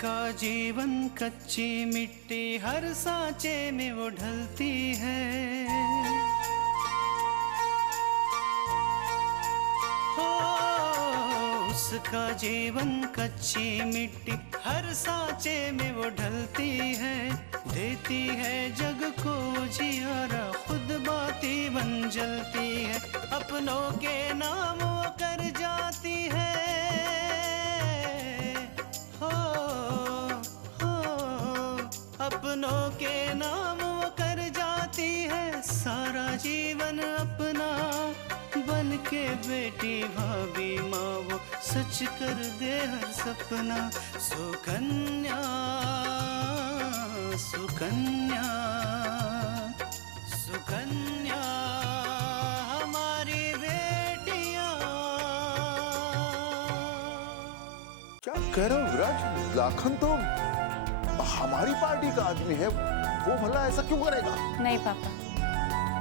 उसका जीवन कच्ची मिट्टी हर सांचे में वो ढलती है। हो उसका जीवन कच्ची मिट्टी हर सांचे में वो ढलती है। देती है जग को जियारा खुद बाती बन जलती है। अपनों के नाम वो कर जाती है। अपनों के नाम वो कर जाती है। सारा जीवन अपना बन के बेटी भाभी माँ वो सच कर दे हर सपना। सुकन्या सुकन्या सुकन्या हमारी बेटियां। क्या कह रहे हो विराज? लाखन तो हमारी पार्टी का आदमी है, वो भला ऐसा क्यों करेगा? नहीं पापा,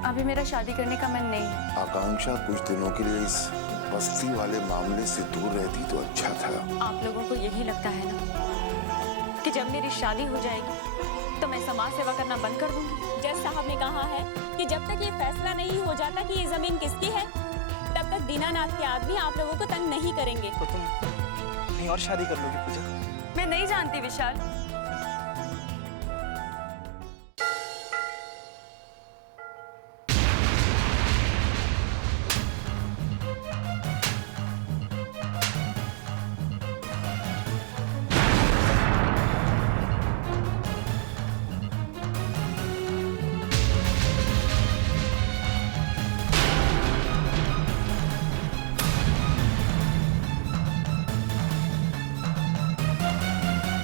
अभी मेरा शादी करने का मन नहीं है। आकांक्षा कुछ दिनों के लिए इस बस्ती वाले मामले से दूर रहती तो अच्छा था। आप लोगों को यही लगता है ना कि जब मेरी शादी हो जाएगी तो मैं समाज सेवा करना बंद कर दूंगी। जज साहब ने कहा है कि जब तक ये फैसला नहीं हो जाता कि ये जमीन किसकी है, तब तक दीनानाथ के आदमी आप लोगों को तंग नहीं करेंगे। तो तुम कहीं और शादी कर लोगी पूजा? मैं नहीं जानती विशाल।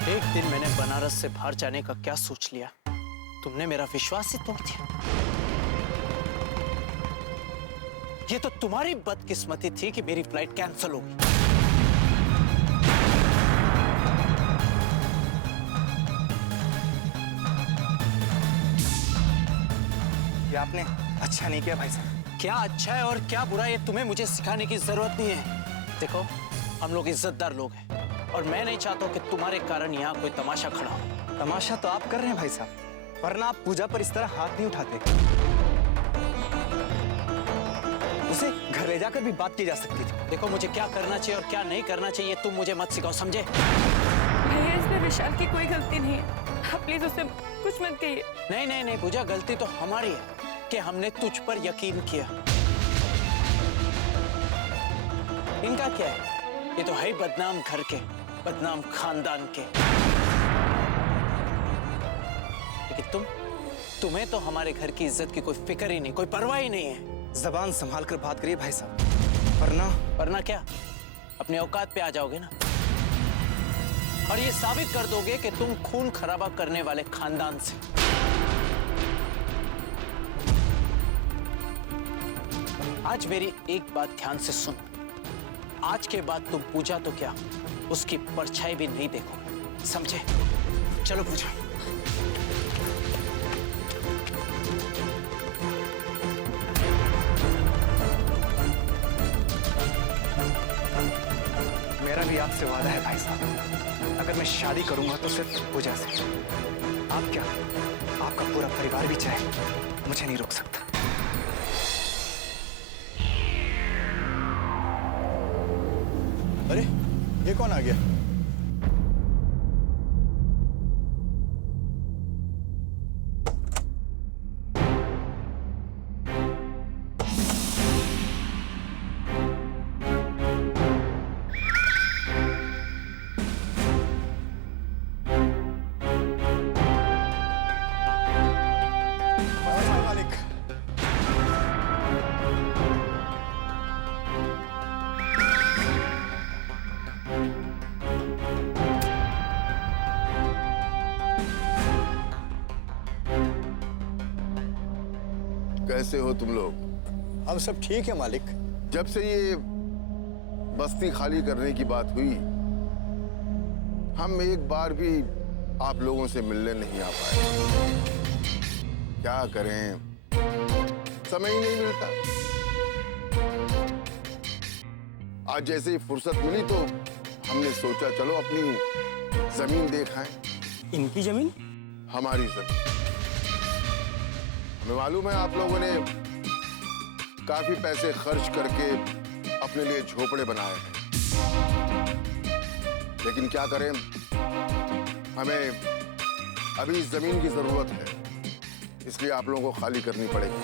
एक दिन मैंने बनारस से बाहर जाने का क्या सोच लिया, तुमने मेरा विश्वास ही तोड़ दिया। ये तो तुम्हारी बदकिस्मती थी कि मेरी फ्लाइट कैंसिल हो गई। ये आपने अच्छा नहीं किया भाई साहब। क्या अच्छा है और क्या बुरा ये तुम्हें मुझे सिखाने की जरूरत नहीं है। देखो हम लोग इज्जतदार लोग हैं और मैं नहीं चाहता कि तुम्हारे कारण यहाँ कोई तमाशा खड़ा हो। तमाशा तो आप कर रहे हैं भाई साहब, वरना आप पूजा पर इस तरह हाथ नहीं उठाते। उसे घर ले जाकर भी बात की जा सकती थी। देखो मुझे क्या करना चाहिए और क्या नहीं करना चाहिए तुम मुझे मत सिखाओ, समझे? भैया इसमें विशाल की कोई गलती नहीं है, आप प्लीज उसे कुछ मत कहिए। नहीं नहीं नहीं पूजा, गलती तो हमारी है कि हमने तुझ पर यकीन किया। इनका क्या है, ये तो है बदनाम घर के, बदनाम खानदान के। लेकिन तुम्हें तो हमारे घर की इज्जत की कोई फिक्र ही नहीं, कोई परवाह ही नहीं है। जबान संभाल कर बात करिए भाई साहब, वरना क्या अपने औकात पे आ जाओगे ना और ये साबित कर दोगे कि तुम खून खराबा करने वाले खानदान से। आज मेरी एक बात ध्यान से सुन, आज के बाद तुम पूजा तो क्या उसकी परछाई भी नहीं देखोगे, समझे? चलो पूजा। मेरा भी आपसे वादा है भाई साहब, अगर मैं शादी करूंगा तो सिर्फ पूजा से। आप क्या, आपका पूरा परिवार भी चाहे मुझे नहीं रोक सकता। अरे ये कौन आ गया? कैसे हो तुम लोग? हम सब ठीक है मालिक। जब से ये बस्ती खाली करने की बात हुई, हम एक बार भी आप लोगों से मिलने नहीं आ पाए। क्या करें, समय ही नहीं मिलता। आज जैसे ही फुर्सत मिली तो हमने सोचा चलो अपनी जमीन देखाएं। इनकी जमीन? हमारी जमीन। हमें मालूम है आप लोगों ने काफी पैसे खर्च करके अपने लिए झोपड़े बनाए हैं, लेकिन क्या करें, हमें अभी इस जमीन की जरूरत है, इसलिए आप लोगों को खाली करनी पड़ेगी।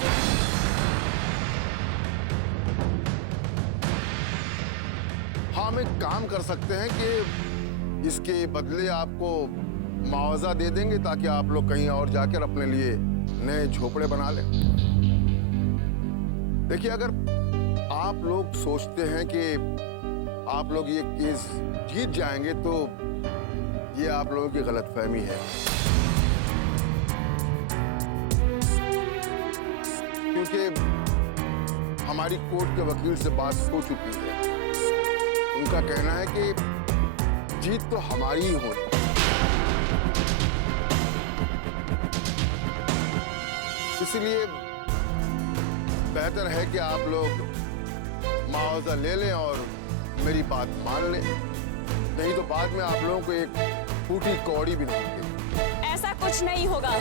हाँ, हम एक काम कर सकते हैं कि इसके बदले आपको मुआवजा दे देंगे ताकि आप लोग कहीं और जाकर अपने लिए नए झोपड़े बना लें। देखिए, अगर आप लोग सोचते हैं कि आप लोग ये केस जीत जाएंगे तो ये आप लोगों की गलतफहमी है, क्योंकि हमारी कोर्ट के वकील से बात हो चुकी है। उनका कहना है कि जीत तो हमारी ही होगी। इसलिए बेहतर है कि आप लोग मुआवजा ले लें और मेरी बात मान लें, नहीं तो बाद में आप लोगों को एक फूटी कौड़ी भी नहीं मिलेगी। ऐसा कुछ नहीं होगा।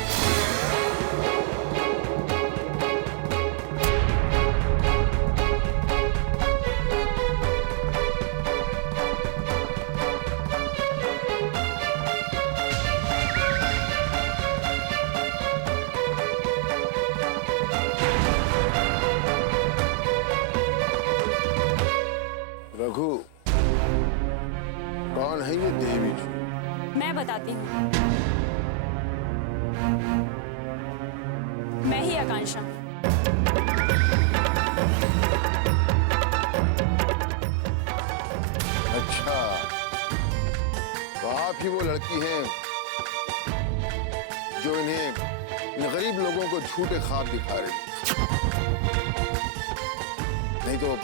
रघु, कौन है ये देवी जी? मैं बताती हूँ। मैं ही आकांक्षा। अच्छा, तो आप ही वो लड़की हैं जो इन्हें इन गरीब लोगों को झूठे ख्वाब दिखा रही थी। नहीं तो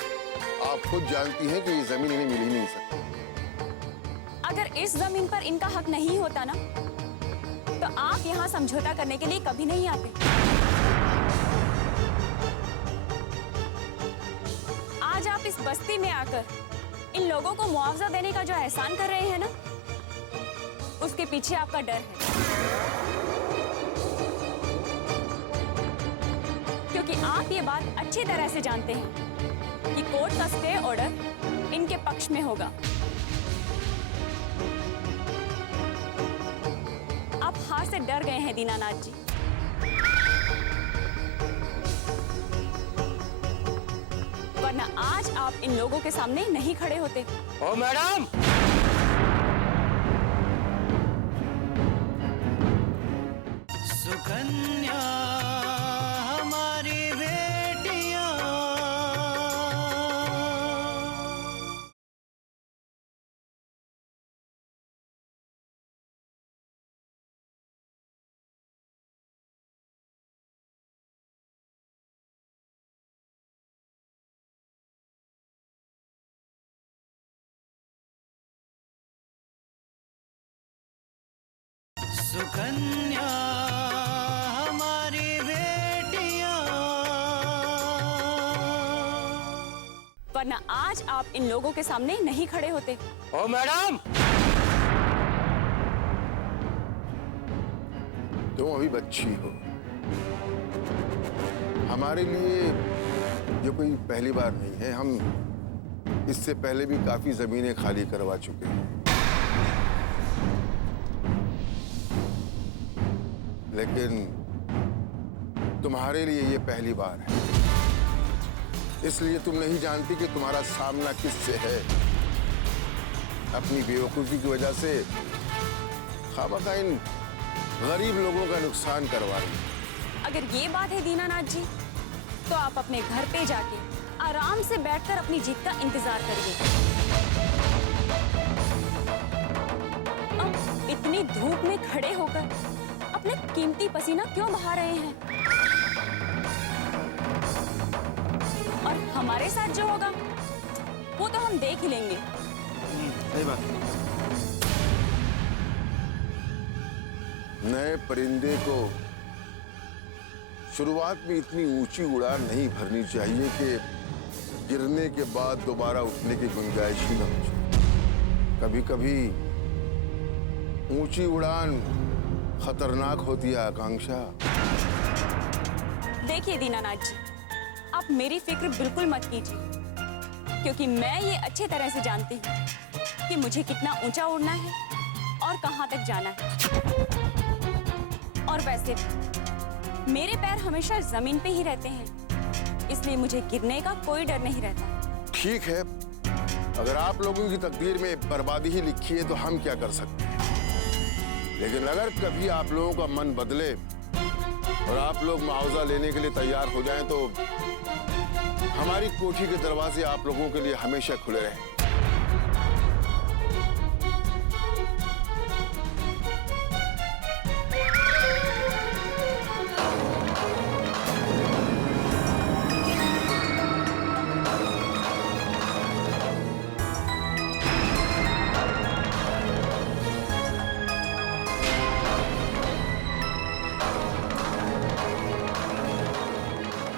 आप खुद जानती हैं कि ये जमीन इन्हें मिल ही नहीं सकती। अगर इस जमीन पर इनका हक नहीं होता ना, तो आप यहाँ समझौता करने के लिए कभी नहीं आते। आज आप इस बस्ती में आकर इन लोगों को मुआवजा देने का जो एहसान कर रहे हैं ना, उसके पीछे आपका डर है। क्योंकि आप ये बात अच्छी तरह से जानते हैं कि कोर्ट का स्टे ऑर्डर इनके पक्ष में होगा। आप हार से डर गए हैं दीनानाथ जी। वरना आज आप इन लोगों के सामने नहीं खड़े होते। ओ मैडम! सुकन्या हमारी बेटियां, सुकन्या हमारी बेटियां। वरना आज आप इन लोगों के सामने नहीं खड़े होते। ओ मैडम! तुम अभी बच्ची हो, हमारे लिए ये कोई पहली बार नहीं है। हम इससे पहले भी काफी जमीनें खाली करवा चुके हैं, लेकिन तुम्हारे लिए ये पहली बार है। इसलिए तुम नहीं जानती कि तुम्हारा सामना किससे है। अपनी बेवकूफी की वजह से खामखा इन गरीब लोगों का नुकसान करवा रही है। अगर ये बात है दीनानाथ जी, तो आप अपने घर पे जाके आराम से बैठकर अपनी जीत का इंतजार करिए। अब इतनी धूप में खड़े होकर अपने कीमती पसीना क्यों बहा रहे हैं? और हमारे साथ जो होगा वो तो हम देख ही लेंगे। सही बात। नए परिंदे को शुरुआत में इतनी ऊंची उड़ान नहीं भरनी चाहिए कि गिरने के बाद दोबारा उठने की गुंजाइश ही न हो। कभी कभी ऊंची उड़ान खतरनाक होती है आकांक्षा। देखिए दीनानाथ जी, आप मेरी फिक्र बिल्कुल मत कीजिए, क्योंकि मैं ये अच्छे तरह से जानती हूँ कि मुझे कितना ऊंचा उड़ना है और कहाँ तक जाना है। और वैसे भी मेरे पैर हमेशा जमीन पे ही रहते हैं, इसलिए मुझे गिरने का कोई डर नहीं रहता। ठीक है, अगर आप लोगों की तकदीर में बर्बादी ही लिखी है तो हम क्या कर सकते हैं। लेकिन अगर कभी आप लोगों का मन बदले और आप लोग मुआवजा लेने के लिए तैयार हो जाएं तो हमारी कोठी के दरवाजे आप लोगों के लिए हमेशा खुले रहें।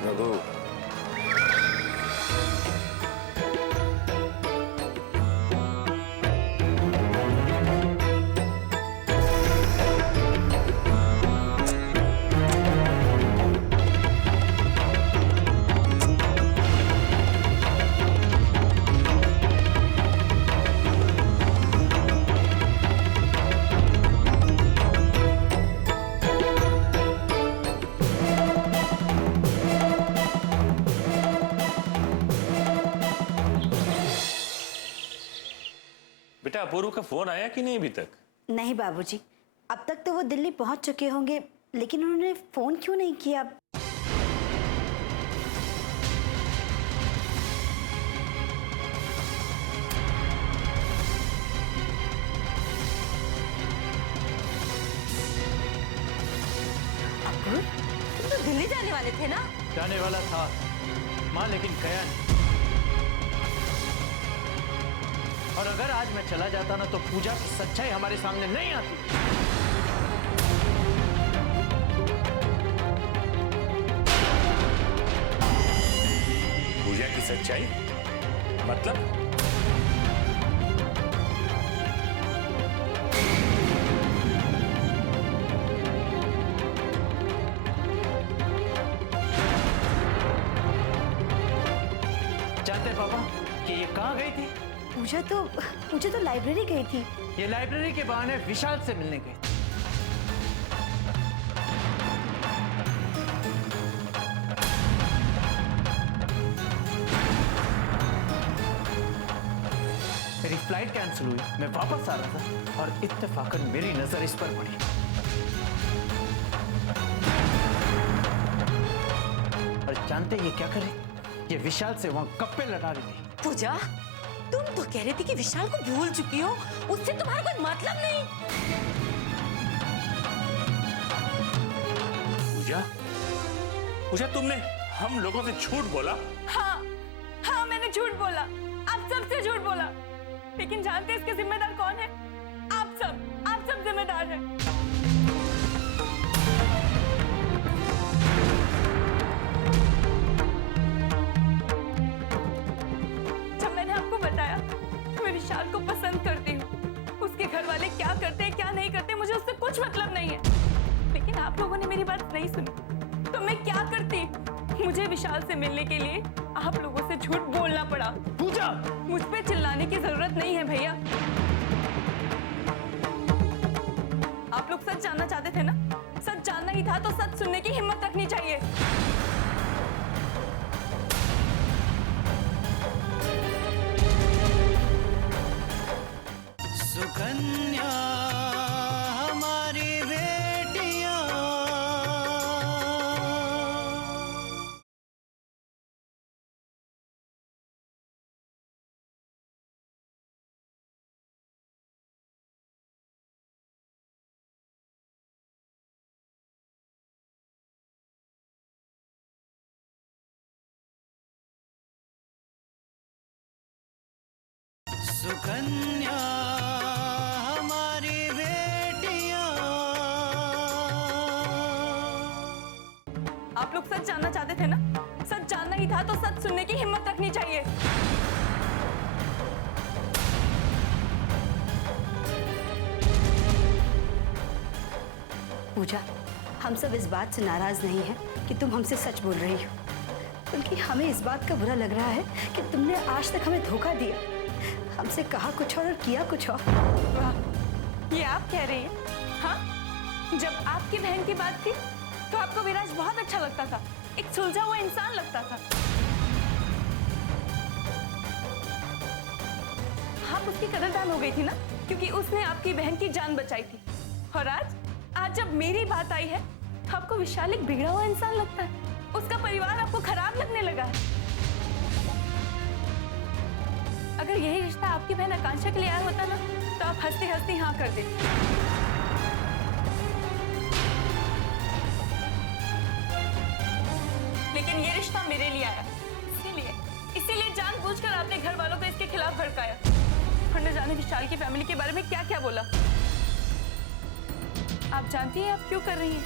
रघु, बेटा अपूर्व का फोन आया कि नहीं अभी तक? नहीं बाबूजी, अब तक तो वो दिल्ली पहुंच चुके होंगे, लेकिन उन्होंने फोन क्यों नहीं किया? अपूर्व, तुम तो दिल्ली जाने वाले थे ना? जाने वाला था माँ, लेकिन गया नहीं। और अगर आज मैं चला जाता ना तो पूजा की सच्चाई हमारे सामने नहीं आती। पूजा की सच्चाई मतलब? जानते पापा कि ये कहाँ गई थी? पूजा तो लाइब्रेरी गई थी। ये लाइब्रेरी के बहाने विशाल से मिलने गई थी। मेरी फ्लाइट कैंसिल हुई, मैं वापस आ रहा था और इत्तेफाकन मेरी नजर इस पर पड़ी। और जानते ये क्या करे? ये विशाल से वहां गप्पे लड़ा रही थी। पूजा, तुम तो कह रही थी कि विशाल को भूल चुकी हो, उससे तुम्हारा कोई मतलब नहीं। पूजा तुमने हम लोगों से झूठ बोला? हाँ मैंने झूठ बोला, आप सबसे झूठ बोला। लेकिन जानते इसके जिम्मेदार कौन है? आप सब जिम्मेदार हैं। जब मैंने आपको बताया मैं विशाल को पसंद करती हूँ, उसके घर वाले क्या करते हैं क्या नहीं करते मुझे उससे कुछ मतलब नहीं है, लेकिन आप लोगों ने मेरी बात नहीं सुनी तो मैं क्या करती? मुझे विशाल से मिलने के लिए आप लोगों से झूठ बोलना पड़ा। पूजा, मुझ पे चिल्लाने की जरूरत नहीं है भैया। आप लोग सच जानना चाहते थे ना? सच जानना ही था तो सच सुनने की हिम्मत रखनी चाहिए। सुकन्या हमारी बेटियां, सुकन्या हमारी बेटियां। आप लोग सच जानना चाहते थे ना? सच जानना ही था तो सच सुनने की हिम्मत रखनी चाहिए। पूजा, हम सब इस बात से नाराज नहीं हैं कि तुम हमसे सच बोल रही हो, बल्कि हमें इस बात का बुरा लग रहा है कि तुमने आज तक हमें धोखा दिया, हमसे कहा कुछ और किया कुछ और। वाह, ये आप कह रही हैं? हाँ, जब आपकी बहन की बात थी तो आपको विराज बहुत अच्छा लगता था, एक सुलझा हुआ इंसान लगता था। आप उसकी कदरदान हो गई थी ना, क्योंकि उसने आपकी बहन की जान बचाई थी। और आज जब मेरी बात आई है तो आपको विशाल एक बिगड़ा हुआ इंसान लगता है, उसका परिवार आपको खराब लगने लगा है। अगर यही रिश्ता आपकी बहन आकांक्षा के लिए आया होता ना, तो आप हंसती हंसती हाँ कर देती। लेकिन ये रिश्ता मेरे लिए आया, इसीलिए जानबूझकर आपने घर वालों को इसके खिलाफ भड़काया और न जाने विशाल की फैमिली के बारे में क्या क्या बोला। आप जानती हैं आप क्यों कर रही हैं?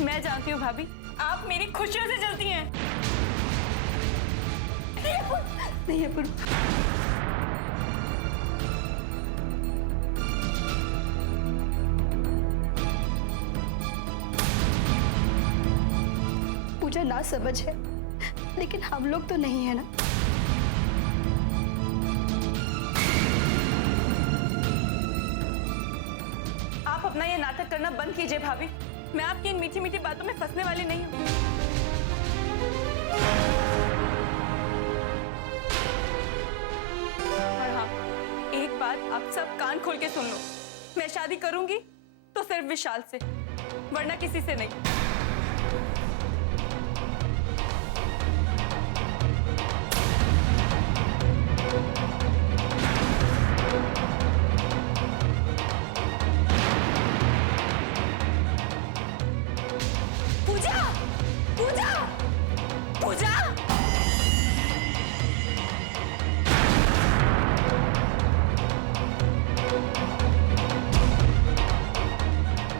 मैं जानती हूँ भाभी, आप मेरी खुशियों से जलती हैं। नहीं अपूर्व, पूजा ना समझ है, लेकिन हम लोग तो नहीं है ना। आप अपना ये नाटक करना बंद कीजिए भाभी, मैं आपकी इन मीठी मीठी बातों में फंसने वाली नहीं हूँ। और हाँ, एक बात आप सब कान खोल के सुन लो, मैं शादी करूंगी तो सिर्फ विशाल से, वरना किसी से नहीं। पूजा, पूजा, पूजा!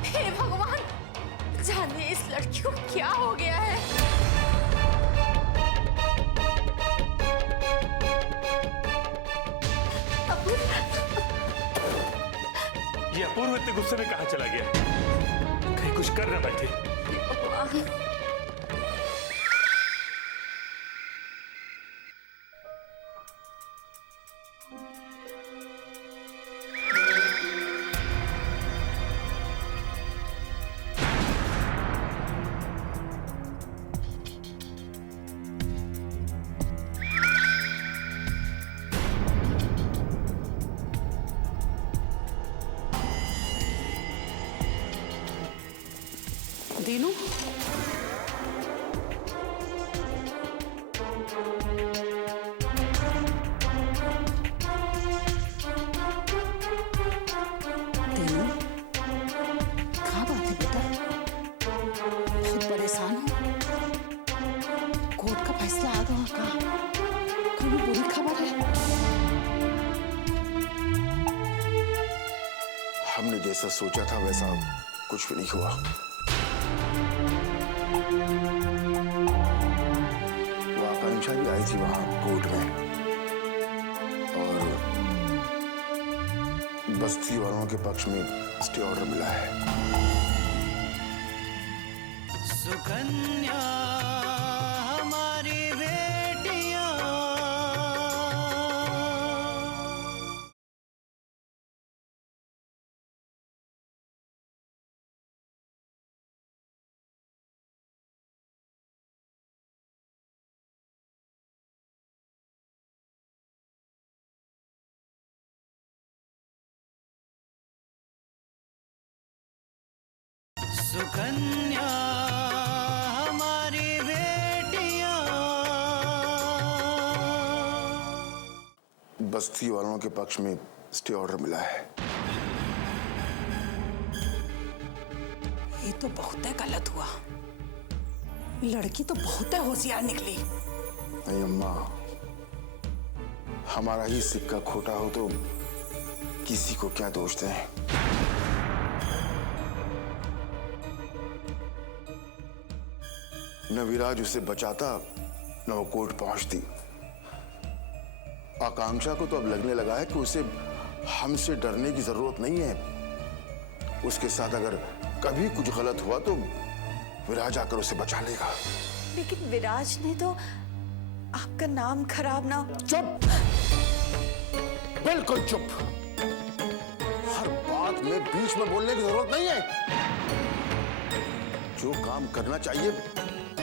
हे भगवान, जाने इस लड़की को क्या हो गया है। ये अपूर्व इतने गुस्से में कहाँ चला गया? कहीं कुछ कर ना बैठे। दीनू, दीनू, कहाँ बात है बेटा? बहुत परेशान हो? कोर्ट का फैसला आ गया का? कोई बुरी खबर है? हमने जैसा सोचा था वैसा कुछ भी नहीं हुआ। वो आकांक्षा भी आई थी वहां कोर्ट में और बस्ती वालों के पक्ष में स्टे ऑर्डर मिला है। सुकन्या हमारी बेटियां, सुकन्या हमारी बेटियां। बस्ती वालों के पक्ष में स्टे ऑर्डर मिला है। ये तो बहुत गलत हुआ। लड़की तो बहुत होशियार निकली। नहीं अम्मा, हमारा ही सिक्का खोटा हो तो किसी को क्या दोष दें। न विराज उसे बचाता न वो कोर्ट पहुंचती। आकांक्षा को तो अब लगने लगा है कि उसे हमसे डरने की जरूरत नहीं है। उसके साथ अगर कभी कुछ गलत हुआ तो विराज आकर उसे बचा लेगा। लेकिन विराज ने तो आपका नाम खराब ना। चुप, बिल्कुल चुप। हर बात में बीच में बोलने की जरूरत नहीं है। जो काम करना चाहिए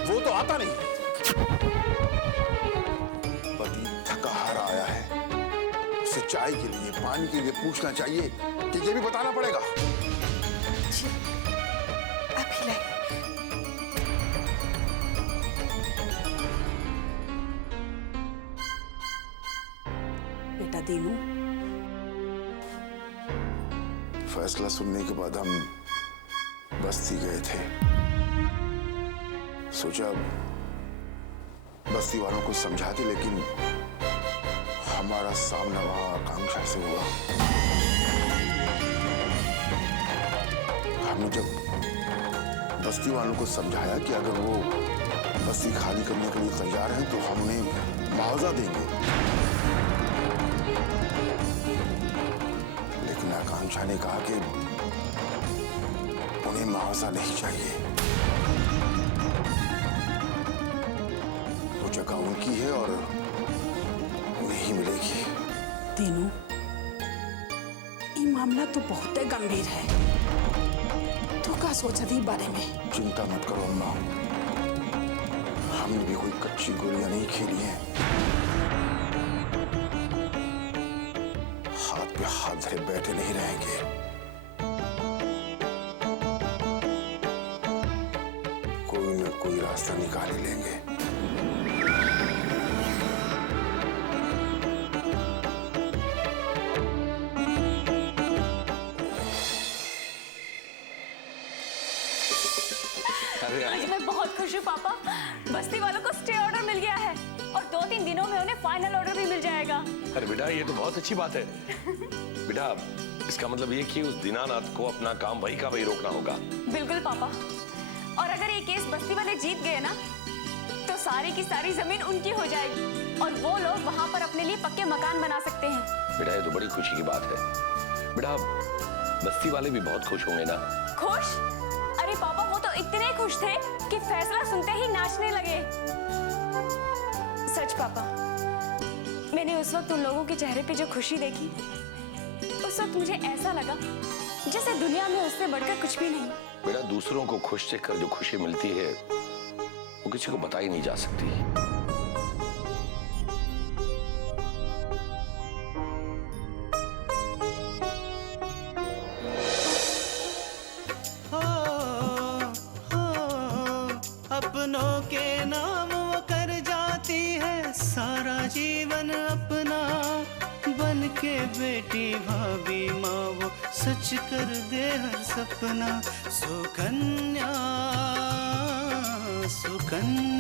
वो तो आता नहीं। पति थका हारा आया है, उसे चाय के लिए पानी के लिए पूछना चाहिए कि ये भी बताना पड़ेगा। अभी लाइए। बेटा दीनू, फैसला सुनने के बाद हम बस्ती गए थे। सोचा बस्ती वालों को समझाते, लेकिन हमारा सामना वहां आकांक्षा से हुआ। हमने जब बस्ती वालों को समझाया कि अगर वो बस्ती खाली करने के लिए तैयार हैं तो हम उन्हें मुआवजा देंगे, लेकिन आकांक्षा ने कहा कि उन्हें मुआवजा नहीं चाहिए। वो जगह उनकी है और उन्हें ही मिलेगी। दीनू, ये मामला तो बहुत गंभीर है। तू क्या सोचा थी बारे में? चिंता मत करो अम्मा, हमने भी कोई कच्ची गोलियां नहीं खेली हैं। हाथ पे हाथ धरे बैठे नहीं रहेंगे। कोई न कोई रास्ता निकाल ही लेंगे। आज मैं बहुत खुश हूँ पापा। बस्ती वालों को स्टे ऑर्डर मिल गया है और 2-3 दिनों में उन्हें फाइनल ऑर्डर भी मिल जाएगा। अरे बेटा, ये तो बहुत अच्छी बात है। बेटा, इसका मतलब ये कि उस दीनानाथ को अपना काम वही का वही रोकना होगा। बिल्कुल पापा। और अगर ये केस बस्ती वाले जीत गए ना, तो सारी की सारी जमीन उनकी हो जाएगी और वो लोग वहाँ पर अपने लिए पक्के मकान बना सकते हैं। बेटा, ये तो बड़ी खुशी की बात है। बेटा, बस्ती वाले भी बहुत खुश होंगे ना? खुश? अरे पापा, वो तो इतने खुश थे कि फैसला सुनते ही नाचने लगे। सच पापा, मैंने उस वक्त उन लोगों के चेहरे पे जो खुशी देखी, उस वक्त मुझे ऐसा लगा जैसे दुनिया में उससे बढ़कर कुछ भी नहीं। बेटा, दूसरों को खुश देखकर जो खुशी मिलती है वो किसी को बताई नहीं जा सकती। अपनों के नाम वो कर जाती है सारा जीवन अपना, बन के बेटी भाभी माँ वो सच कर दे हर सपना। सुकन्या सुकन्या